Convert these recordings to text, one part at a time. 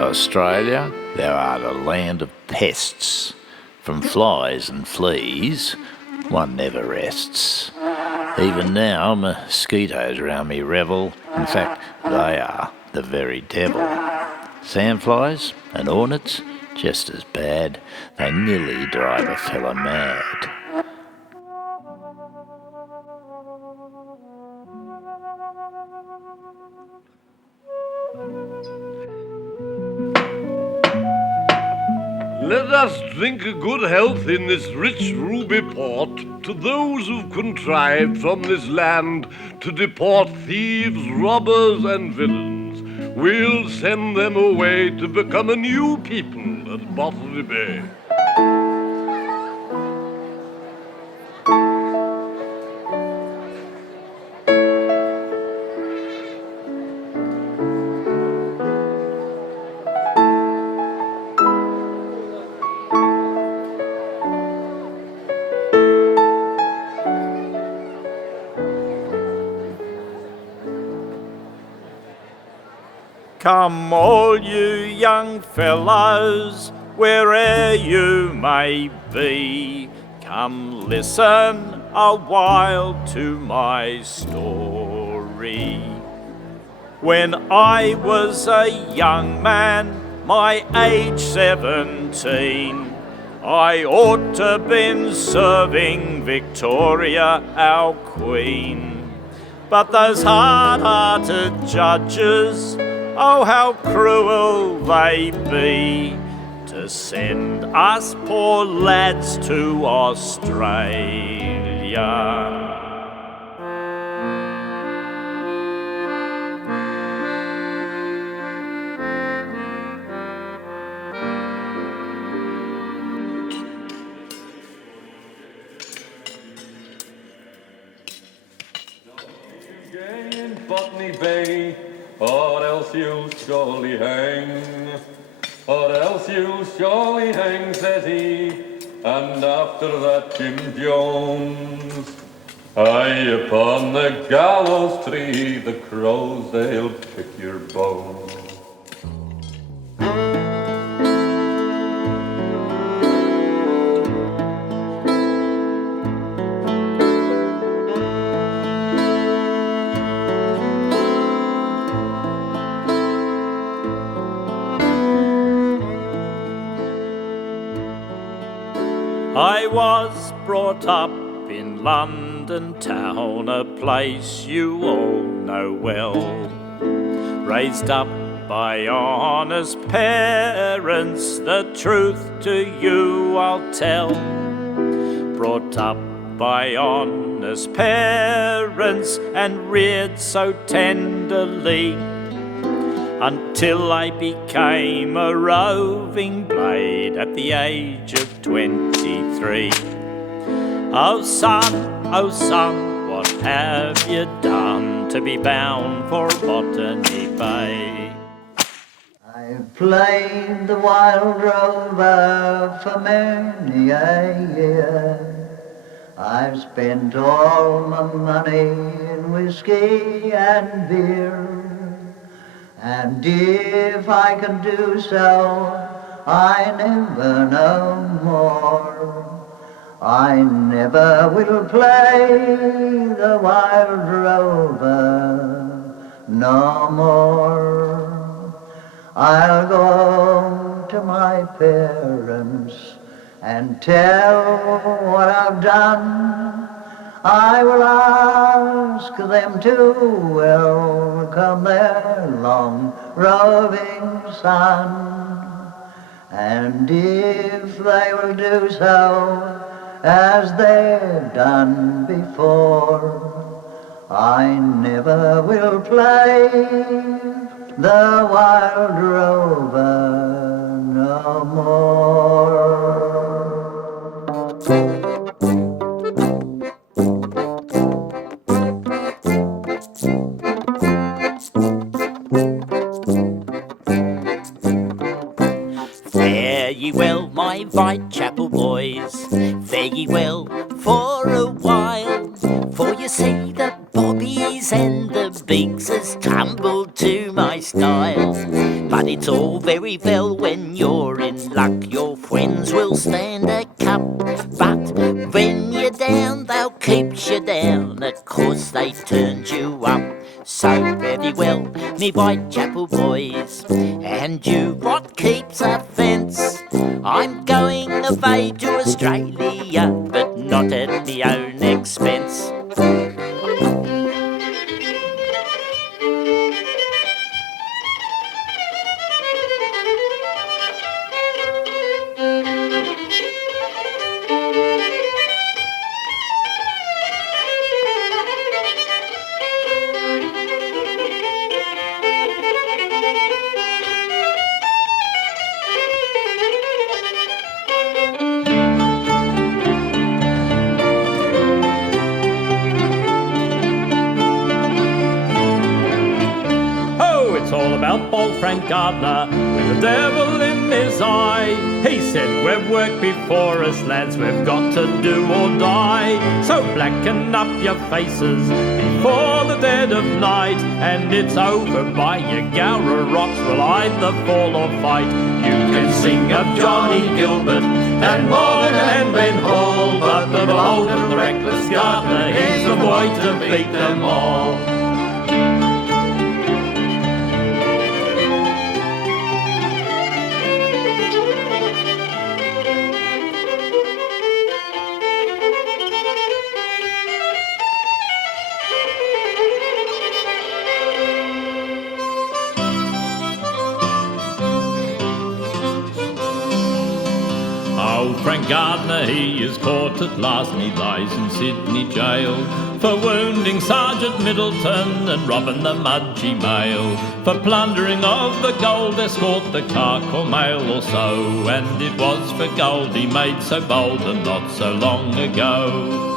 Australia, thou art a land of pests. From flies and fleas, one never rests. Even now, mosquitoes around me revel. In fact, they are the very devil. Sandflies and hornets, just as bad. They nearly drive a fella mad. Let us drink a good health in this rich ruby port to those who've contrived from this land to deport thieves, robbers, and villains. We'll send them away to become a new people at Botany Bay. Come all you young fellows, where'er you may be, come listen a while to my story. When I was a young man, my age 17, I ought to have been serving Victoria, our Queen. But those hard-hearted judges, oh, how cruel they be, to send us poor lads to Australia. In Botany Bay, or else you'll surely hang, or else you'll surely hang, says he, and after that Jim Jones, aye, upon the gallows tree, the crows, they'll pick your bones. I was brought up in London town, a place you all know well. Raised up by honest parents, the truth to you I'll tell. Brought up by honest parents and reared so tenderly, until I became a roving blade at the age of 23. Oh son, what have you done to be bound for Botany Bay? I've played the wild rover for many a year. I've spent all my money in whiskey and beer. And if I can do so, I never no more. I never will play the wild rover no more. I'll go to my parents and tell what I've done. I will ask them to welcome their long roving son. And if they will do so as they've done before, I never will play the wild rover no more. Fare ye well, my Whitechapel boys, fare ye well for a while, for you see the bobbies and the bigs has tumbled to my style. But But it's all very well when you're in luck. Your friends will stand a cup. But when you're down, they'll keep you down. Of course they turned you up. So very well, me Whitechapel boys. And you, what keeps a fence? I'm going away to Australia, but not at me own expense. It's all about bold Frank Gardner with the devil in his eye. He said, we've work before us, lads, we've got to do or die. So blacken up your faces before the dead of night, and it's over by your Gowra rocks, we'll either fall or fight. You can sing of Johnny Gilbert and Morgan and Ben Hall, but the bold and the reckless Gardner, he's the boy to beat them all. Frank Gardner, he is caught at last, and he lies in Sydney jail for wounding Sergeant Middleton and robbing the Mudgee mail, for plundering of the gold escort, the Cark or mail or so. And it was for gold he made so bold and not so long ago.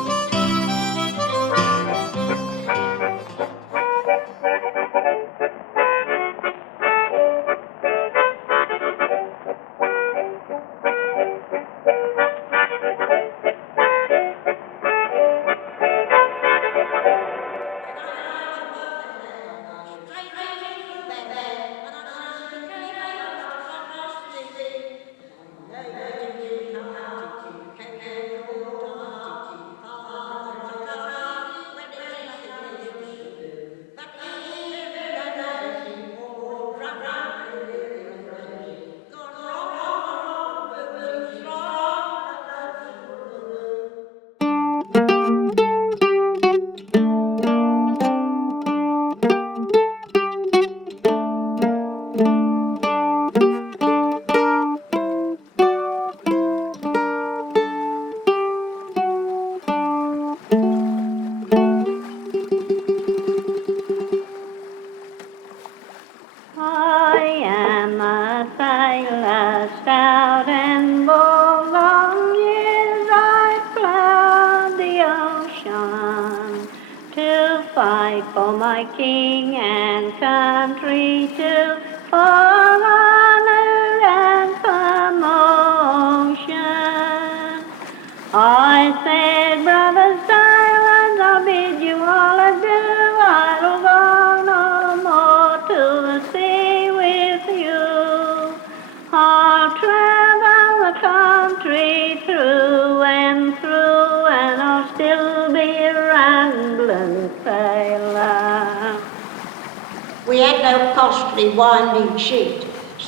We had no costly winding sheet,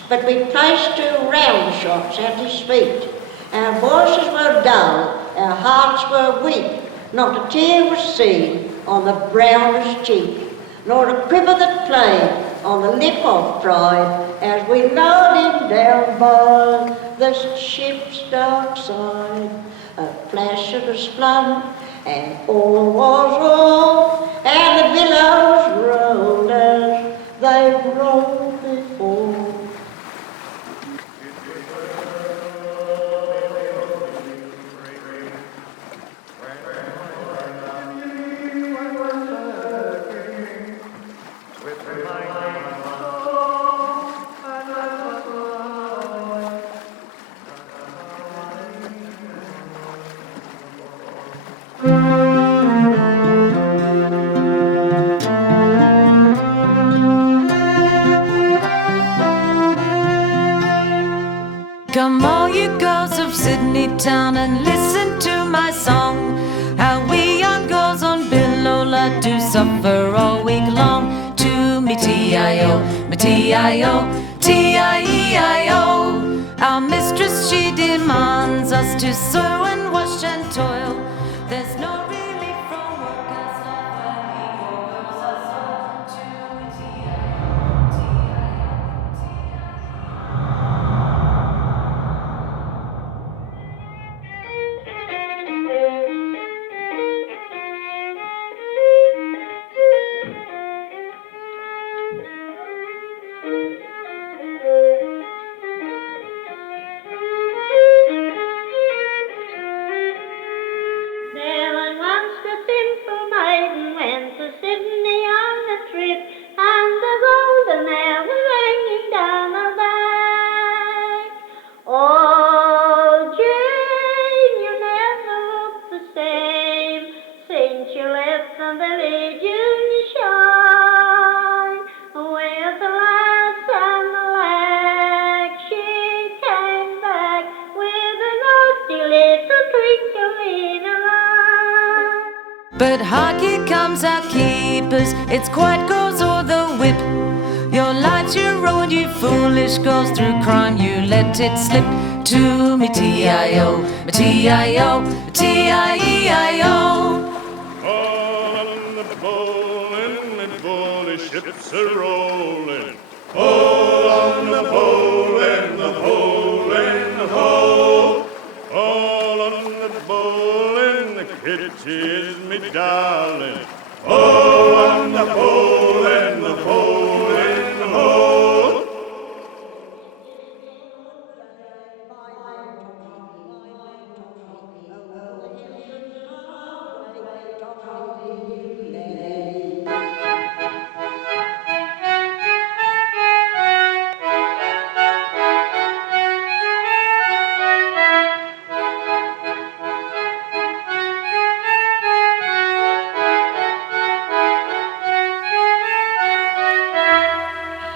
but we placed 2 round shots at his feet. Our voices were dull, our hearts were weak, not a tear was seen on the brownest cheek, nor a quiver that played on the lip of pride, as we lowered him down by the ship's dark side. A flash and a splunk, and all was all, and the billows rolled as they rolled before. Sydney town and listen to my song. How we young girls on Billola do suffer all week long. To me T-I-O, me T-I-O, T-I-E-I-O. Our mistress, she demands us to sew and wash and toil. There's no relief from work as long when we go girls are sold. To me T-I-O, T-I-O, There was once a simple maiden went to Sydney on a trip, and the golden hair was hanging down her back. Oh, Jane, you never look the same since you left the village in the shine. With the lads and the lag, she came back with a naughty little twinkle in her eye. But hark, here comes our keepers. It's quite goes or the whip. Your lives you ruined, you foolish girls. Through crime you let it slip. To me T-I-O, me T-I-O, me T-I-E-I-O. All on the bowling, the bully ships are rolling. All on the bowling, the bowling, the bowl. All on the bowling, the kitty is me darling. All on the bowling, the bowling, the bowl.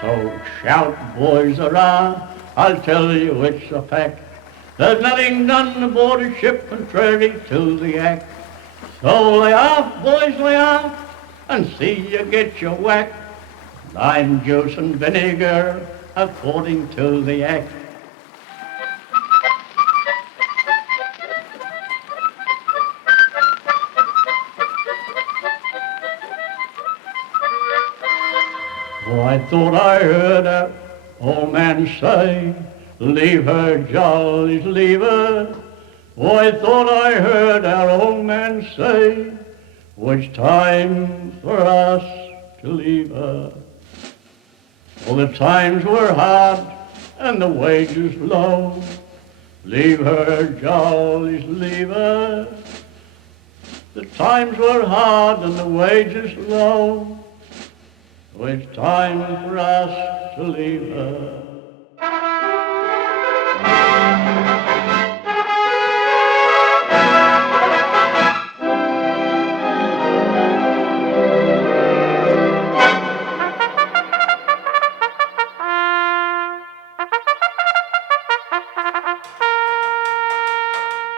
So shout, boys, hurrah, I'll tell you it's a fact. There's nothing done aboard a ship contrary to the act. So lay off, boys, lay off, and see you get your whack. Lime juice and vinegar according to the act. Oh, I thought I heard that old man say, leave her, jollies, leave her. Oh, I thought I heard that old man say, it's time for us to leave her. Oh, the times were hard and the wages low. Leave her, jollies, leave her. The times were hard and the wages low. It's time for us to leave her.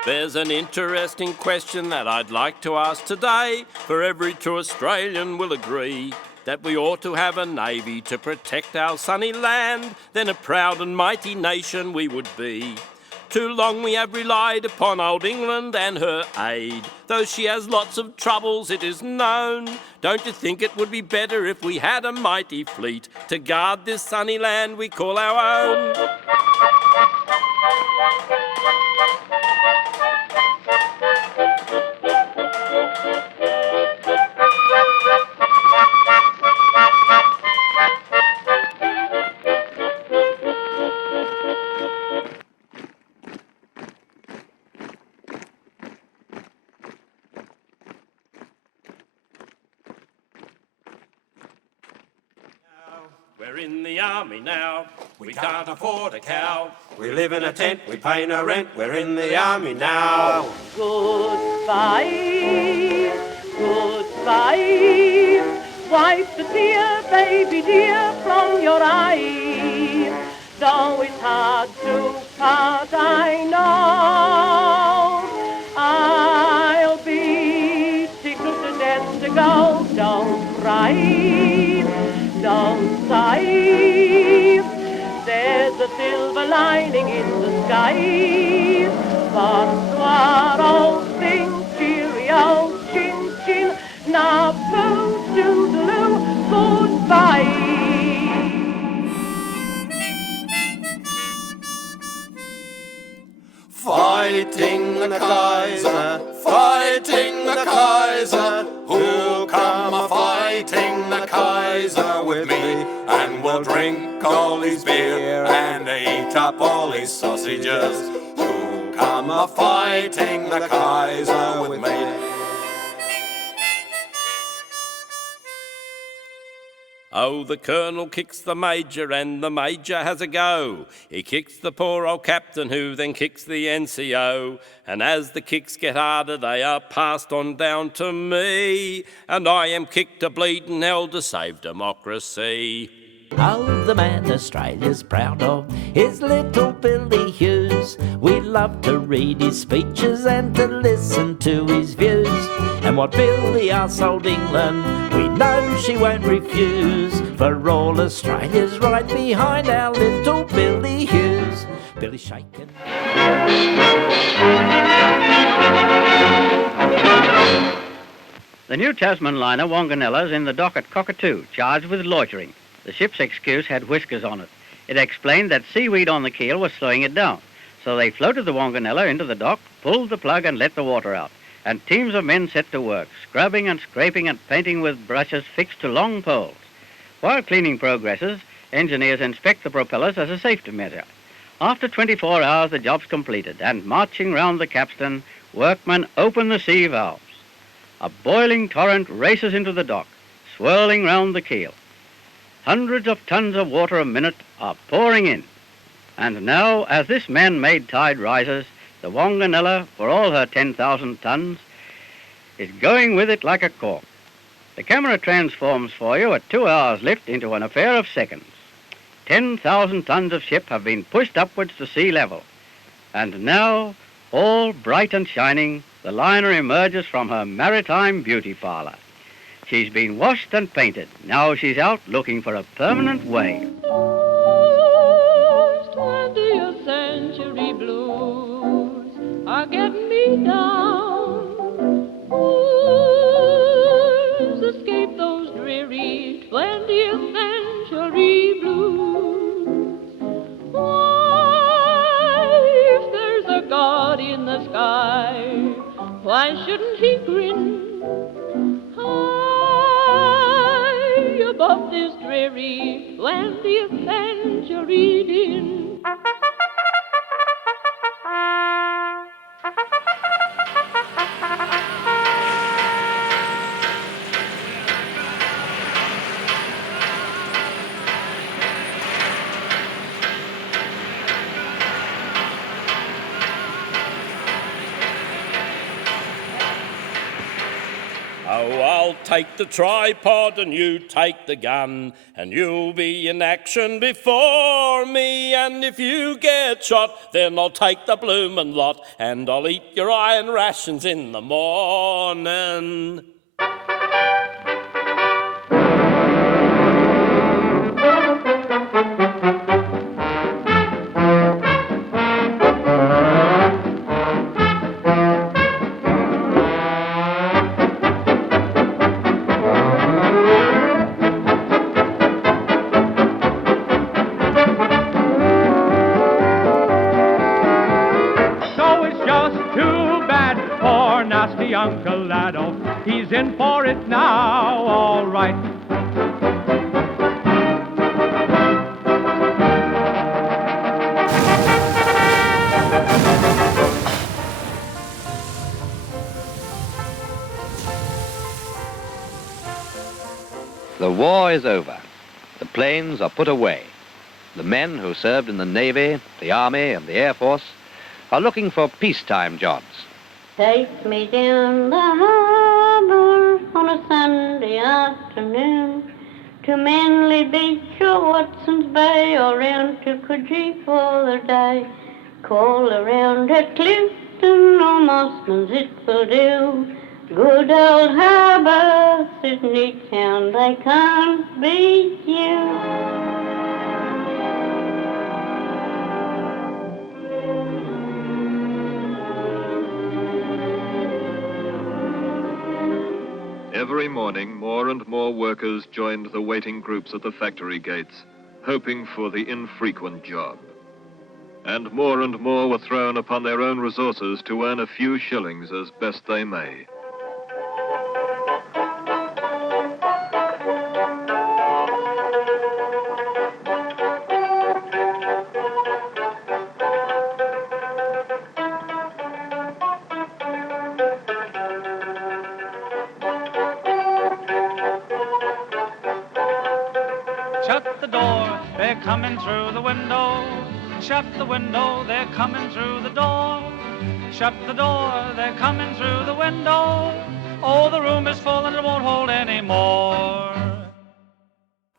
There's an interesting question that I'd like to ask today, for every true Australian will agree that we ought to have a navy to protect our sunny land, then a proud and mighty nation we would be. Too long we have relied upon old England and her aid. Though she has lots of troubles, it is known. Don't you think it would be better if we had a mighty fleet to guard this sunny land we call our own? We're in the army now, we can't afford a cow. We live in a tent, we pay no rent, we're in the army now. Goodbye, goodbye, wipe the tear, baby dear, from your eye. Though it's hard to 'cause I know I'll be tickled to death to go. Don't cry, don't sigh, there's a silver lining in the sky. Bonsoir, old thing, cheerio, chin chin, now boo, toodaloo, goodbye. Fighting the Kaiser, fighting the Kaiser, who'll come a-fighting the Kaiser with me? And we'll drink all his beer and eat up all his sausages. Who'll come a-fighting the Kaiser with me? Oh, the colonel kicks the major and the major has a go. He kicks the poor old captain who then kicks the NCO. And as the kicks get harder they are passed on down to me. And I am kicked to bleeding hell to save democracy. Oh, the man Australia's proud of is little Billy Hughes. We love to read his speeches and to listen to his views. And what Billy asks old England, we know she won't refuse. For all Australia's right behind our little Billy Hughes. Billy shaking. The new Tasman liner Wanganella's in the dock at Cockatoo, charged with loitering. The ship's excuse had whiskers on it. It explained that seaweed on the keel was slowing it down. So they floated the Wanganella into the dock, pulled the plug and let the water out. And teams of men set to work, scrubbing and scraping and painting with brushes fixed to long poles. While cleaning progresses, engineers inspect the propellers as a safety measure. After 24 hours, the job's completed, and marching round the capstan, workmen open the sea valves. A boiling torrent races into the dock, swirling round the keel. Hundreds of tons of water a minute are pouring in. And now, as this man-made tide rises, the Wanganella, for all her 10,000 tons, is going with it like a cork. The camera transforms for you a 2 hours lift into an affair of seconds. 10,000 tons of ship have been pushed upwards to sea level. And now, all bright and shining, the liner emerges from her maritime beauty parlour. She's been washed and painted. Now she's out looking for a permanent wave. 20th century blues are getting me down. Blues, escape those dreary 20th century blues. Why, if there's a God in the sky, why shouldn't he grin above this dreary 20th century din? Oh, I'll take the tripod and you take the gun, and you'll be in action before me. And if you get shot, then I'll take the bloomin' lot, and I'll eat your iron rations in the morning. Uncle Adolf, he's in for it now, all right. The war is over. The planes are put away. The men who served in the Navy, the Army, and the Air Force are looking for peacetime jobs. Take me down the harbor on a Sunday afternoon to Manly Beach or Watson's Bay or round to Coogee for the day. Call around at Clifton or Mosman's it will do. Good old harbour, Sydney town, they can't beat you. Every morning, more and more workers joined the waiting groups at the factory gates, hoping for the infrequent job. And more were thrown upon their own resources to earn a few shillings as best they may. Shut the door, they're coming through the window. Shut the window, they're coming through the door. Shut the door, they're coming through the window. Oh, the room is full and it won't hold any more.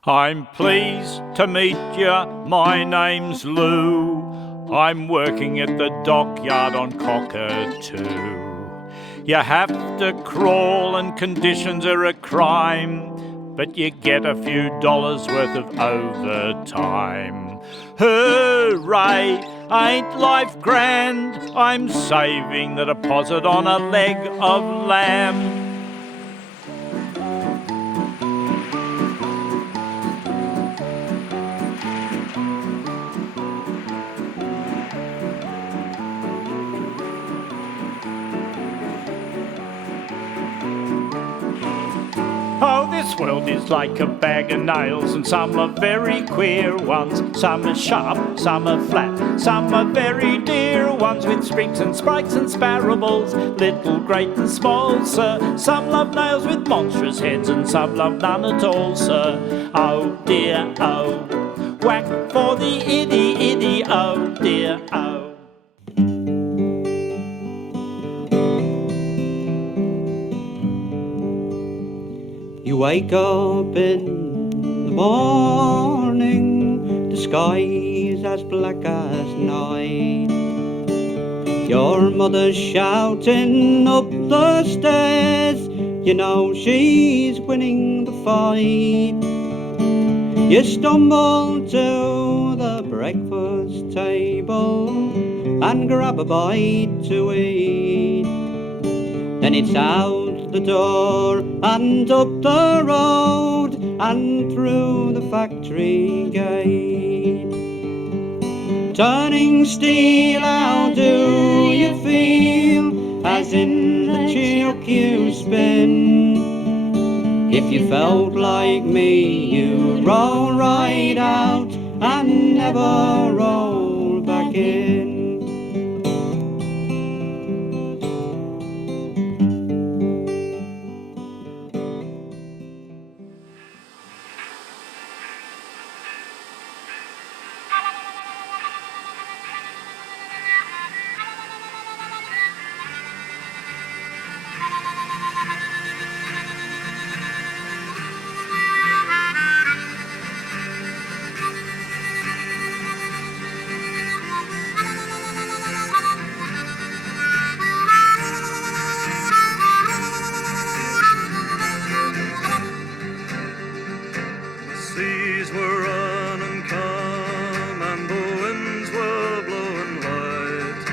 I'm pleased to meet ya, my name's Lou. I'm working at the dockyard on Cockatoo. You have to crawl and conditions are a crime, but you get a few dollars worth of overtime. Hooray, ain't life grand? I'm saving the deposit on a leg of lamb. Oh, this world is like a bag of nails, and some are very queer ones. Some are sharp, some are flat, some are very dear ones, with sprigs and spikes and sparrows, little, great and small, sir. Some love nails with monstrous heads, and some love none at all, sir. Oh dear, oh, whack for the iddy, oh dear, oh. You wake up in the morning, the sky's as black as night. Your mother's shouting up the stairs, you know she's winning the fight. You stumble to the breakfast table and grab a bite to eat. Then it's out the door and up the road and through the factory gate. Turning steel, how do you feel as in the chuck you spin? If you felt like me, you'd roll right out and never roll back in. Seas were running calm and the winds were blowing light,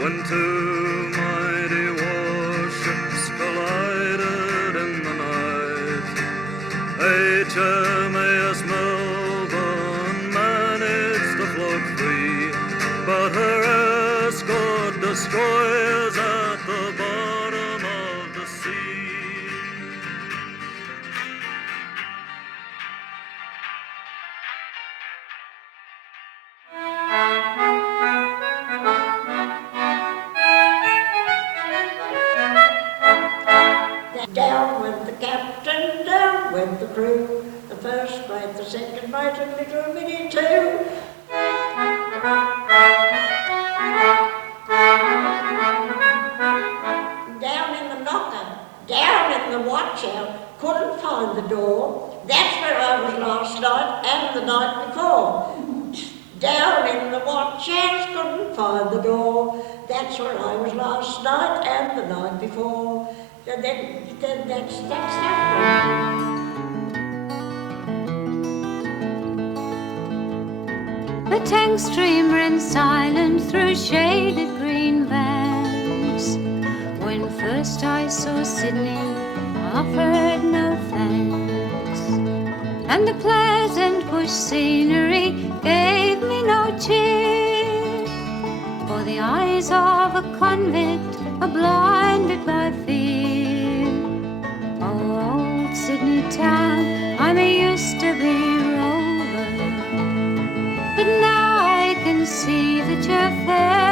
when two mighty warships collided in the night. HMAS Melbourne managed to float free, but her escort destroyers at the bottom of the sea. Down went the captain, down went the crew, the first mate, the second mate, and little Minnie too. Down in the knocker, down in the watch out, couldn't find the door. That's where I was last night and the night before. Down in the watch house, couldn't find the door. That's where I was last night and the night before. And then that's that. The Tang stream ran silent through shaded green banks. When first I saw Sydney, I offered no thanks. And the pleasant bush scenery gave me no cheer, for the eyes of a convict are blinded by fear. Oh, old Sydney town, I used to be rover, but now I can see that you're fair.